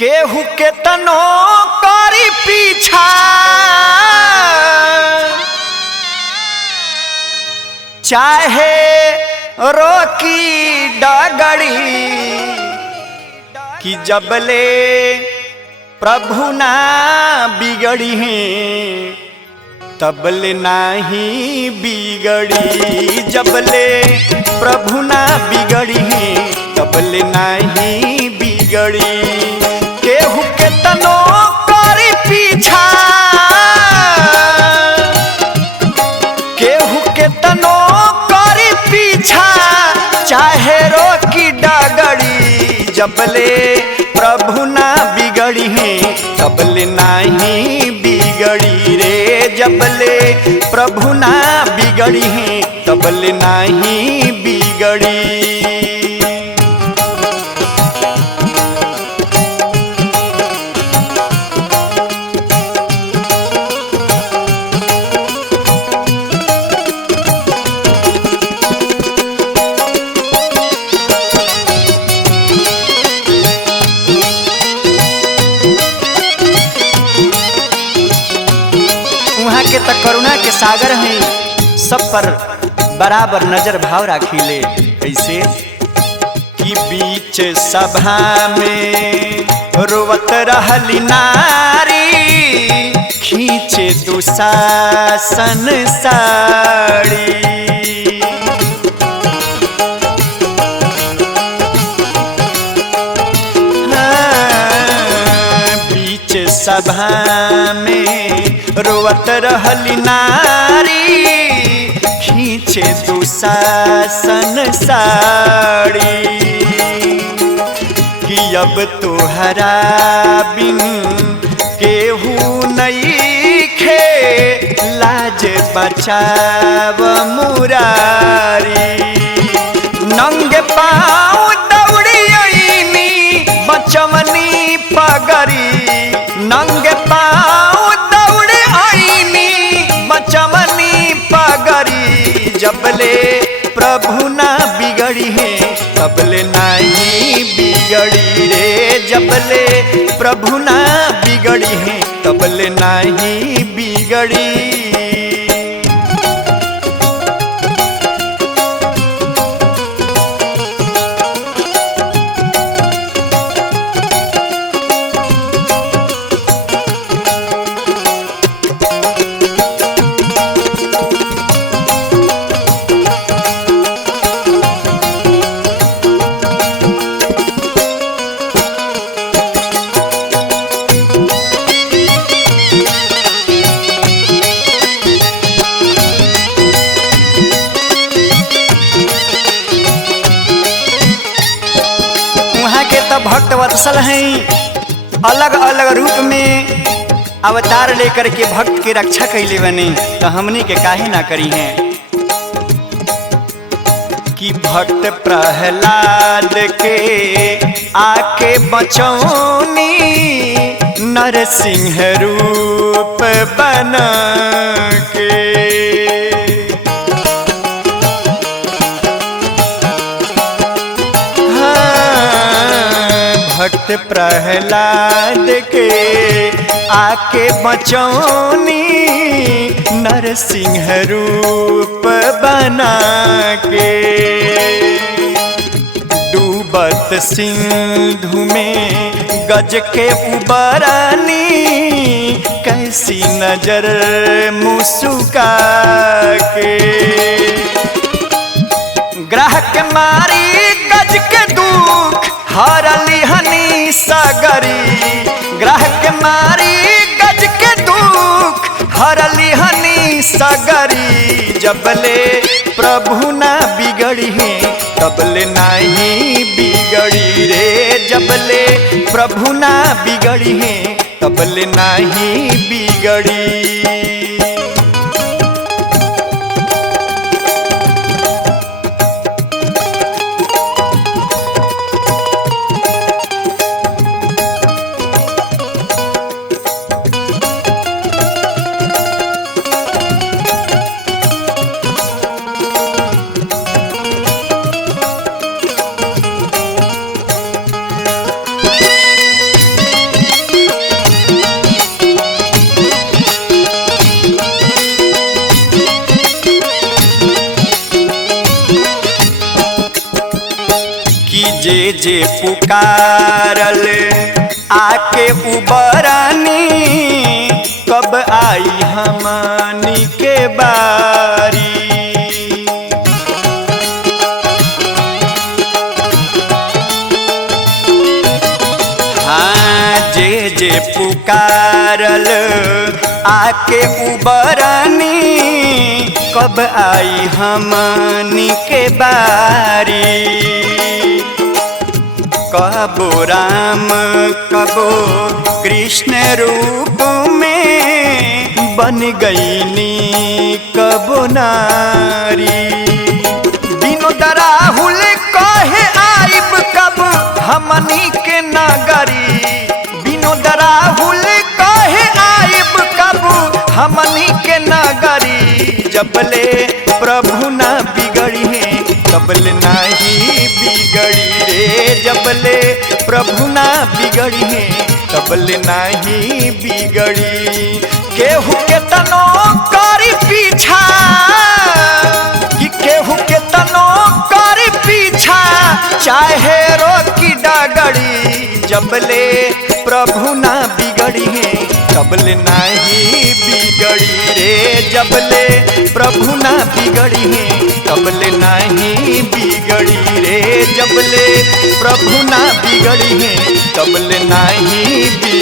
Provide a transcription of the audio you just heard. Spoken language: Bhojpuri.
केहू के तनो करी पीछा चाहे रोकी डगड़ी कि जबले प्रभु ना बिगड़ी हैं तबले नाही बिगड़ी। जबले प्रभु ना बिगड़ी हैं तबले नाही बिगड़ी। केहू के तनो करी पीछा केहू के तनो करी पीछा चाहे रोकी डगड़ी। जबले प्रभु ना बिगड़ी हैं तबले नाही बिगड़ी रे। जबले प्रभु ना बिगड़ी हैं तबले नाही बिगड़ी। के त करुणा के सागर हैं सब पर बराबर नजर भाव राखीले। कैसे कि बीच सभा में रोवत रहली नारी खींचे दुशासन साड़ी। बीच सभा में रोवत रहली नारी खींचे दुशासन साड़ी। कि अब तोहरा बिन केहू नइखे लाज बचाव मुरारी। नंगे पाँव दौड़ी आईनी बचवनी पगरी। नंगे पाँव बचवनी पगरी। जबले प्रभु ना बिगड़ी हैं तबले नहीं बिगड़ी रे। जबले प्रभु ना बिगड़ी हैं तबले नहीं बिगड़ी। भक्त वत्सल हैं अलग अलग रूप में अवतार लेकर के भक्त की रक्षा कैले बने। तो हमनी के काहे ना करी हैं कि भक्त प्रहलाद के आके बचौनी नरसिंह रूप बना के। भक्त प्रहलाद के आके बचौनी नरसिंह रूप बना के। डूबत सिंधु में गज के उबरानी कैसी नजर मुस्का के। ग्राहक मारी गज के दुख हरली हनी सागरी। ग्राहक मारी गज के दुख हरली हनी सागरी। जबले प्रभु ना बिगड़ी हैं तबले नहीं बिगड़ी रे। जबले प्रभु ना बिगड़ी हैं तबले नहीं बिगड़ी। जे जे पुकारल आके उबरानी कब आई हमनी के बारी। हाँ जे जे पुकारल आके उबरानी कब आई हमनी के बारी। कबो राम कबो कृष्ण रूप में बन गईनी कबो नारी। विनोद राहुल कहे आइब कब हमनी के नगरी। विनोद राहुल कहे आइब कब हमनी के नगरी। जबले प्रभु ना बिगड़ी है तबले नाही बिगड़ी रे। जबले प्रभु ना बिगड़ी है तबले नाही बिगड़ी। केहू के तनो करी पीछा कि केहू के तनो करी पीछा चाहे रोकी डगड़ी। जबले प्रभु ना बिगड़ी है तबले नाही बिगड़ी रे। जबले प्रभु ना बिगड़ी है तबले नाही बिगड़ी रे। जबले प्रभु ना बिगड़ी है तबले नाही बिगड़ी।